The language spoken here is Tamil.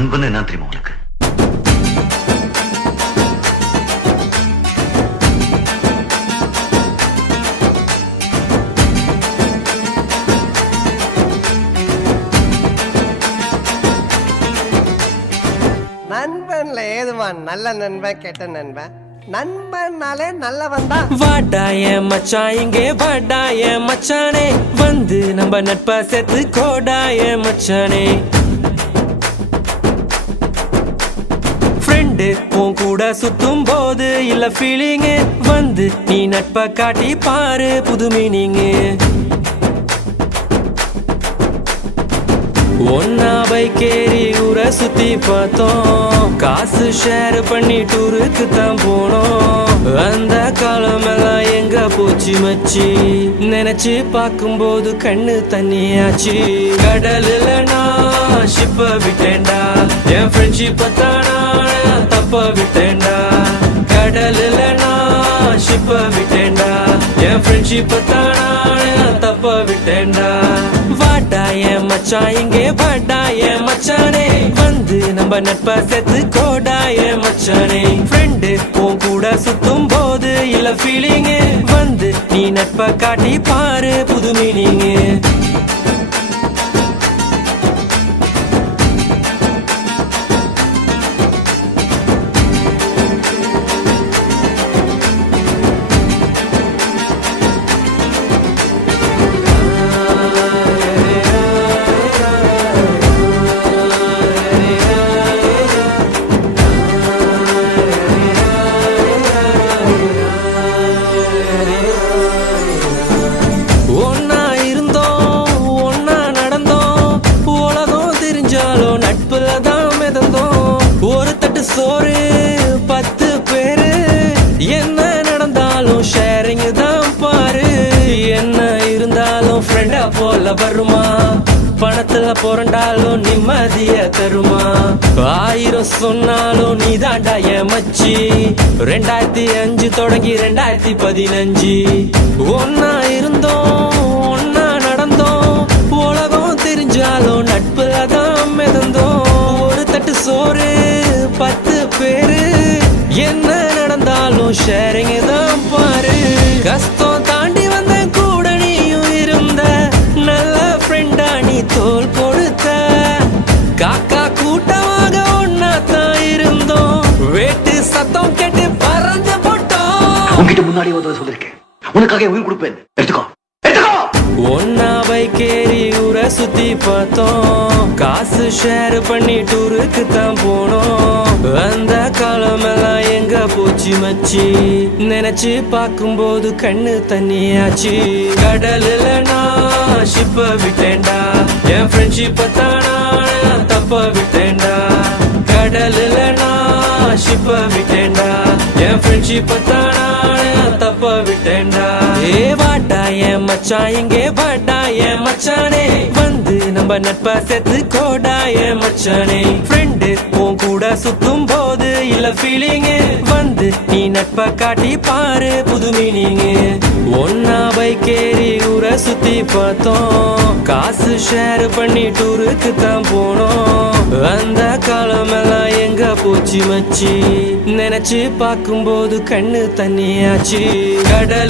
நண்பன் என்ன தெரியுமா உனக்கு? நண்பன்ல ஏதுவான் நல்ல நண்பன் கெட்ட நண்பன்? நண்பன்னாலே நல்லவன் தான். வாடாய மச்சான் இங்கே வாடாய மச்சானே, வந்து நம்ம நட்பா சேர்த்து கோடாய மச்சானே. ஃப்ரெண்டு உன் கூட சுத்தும் போது இல்ல ஃபீலிங்கு, வந்து நீ நட்பை காட்டி பாரு புது மீனிங்கு. ஒன்னா பைக்கேறி ஊரை சுத்தி பார்த்தோம், காசு ஷேர் பண்ணி டூருக்கு தான் போனோம். அந்த காலம் எல்லாம் எங்க போச்சு மச்சி, நினைச்சு பார்க்கும்போது கண்ணு தண்ணியாச்சு. கடலுல நான் ஷிப்ப விட்டேன்டா, என் ஃப்ரெண்ட்ஷிப்ப தானா தப்ப விட்டேன்டா. கடலுல நான் ஷிப்ப விட்டேன்டா, என் ஃப்ரெண்ட்ஷிப்ப தானா தப்ப விட்டேன்டா. வாடாய மச்சான் இங்கே வாடாய மச்சானே, வந்து நம்ம நட்பா சேர்த்து கோடாய மச்சானே. ஃப்ரெண்டு உன் கூட சுத்தும் போது இல்ல ஃபீலிங்கு, வந்து நீ நட்பை காட்டி பாரு புது மீனிங்கு. ஒரு தட்டு சோறு 10 பேரு, என்ன நடந்தாலும் ஷேரிங் தான் பாரு. என்ன இருந்தாலும் ஃப்ரெண்டா போல வருமா, பணத்துல புரண்டாலும் நிம்மதிய தருமா. 1000 சொன்னாலும் நீ தாண்டா என் மச்சி. 2005 தொடங்கி 2015 ஒன்னா இருந்தோம் ஒன்னா நடந்தோம், உலகம் தெரிஞ்சாலும் நட்புல தான் மிதந்தோம். ஒரு தட்டு சோறு 10 பேரு, என்ன நடந்தாலும் ஷேரிங் தான் பாரு. கஷ்டம் தாண்டி வந்த கூட நீயும் இருந்த, நல்ல ஃப்ரெண்டா நீ தோல் கொடுத்த. காக்கா கூட்டமாக ஒன்னா தான் இருந்தோம், வேட்டு சத்தம் கேட்டு பறந்து போட்டோம். உன்கிட்ட முன்னாடி சொல்லிருக்கேன், உனக்காக உயிர் கொடுப்பேன், எடுத்துக்கோ. ஒன்னா பைக்கேறி ஊரை சுத்தி பார்த்தோம், காசு ஷேர் பண்ணி டூருக்கு தான் போனோம். அந்த காலம் எல்லாம் எங்க போச்சு மச்சி, நினைச்சு பார்க்கும்போது கண்ணு தண்ணியாச்சு. கடலுல நான் ஷிப்ப விட்டேன்டா, என் ஃப்ரெண்ட்ஷிப்ப தானா தப்ப விட்டேன்டா. கடலுல நான் ஷிப்ப விட்டேன்டா, என் ஃப்ரெண்ட்ஷிப்ப தானா தப்ப விட்டேன்டா. ஏ வாடாய மச்சான் இங்கே வாடாய மச்சானே, வந்து நம்ம நட்பா சேர்த்து கோடாய மச்சானே. ஃப்ரெண்டு உன் கூட சுத்தும் போது இல்ல ஃபீலிங்கு, வந்து நீ நட்பை காட்டி பாரு புது மீனிங்கு. ஒன்னா பைக்கேறி ஊரை சுத்தி பார்த்தோம், காசு ஷேர் பண்ணி டூருக்கு தான் போனோம். அந்த காலம் எல்லாம் எங்க போச்சு மச்சி, நினைச்சு பார்க்கும்போது கண்ணு தண்ணியாச்சு. கடல்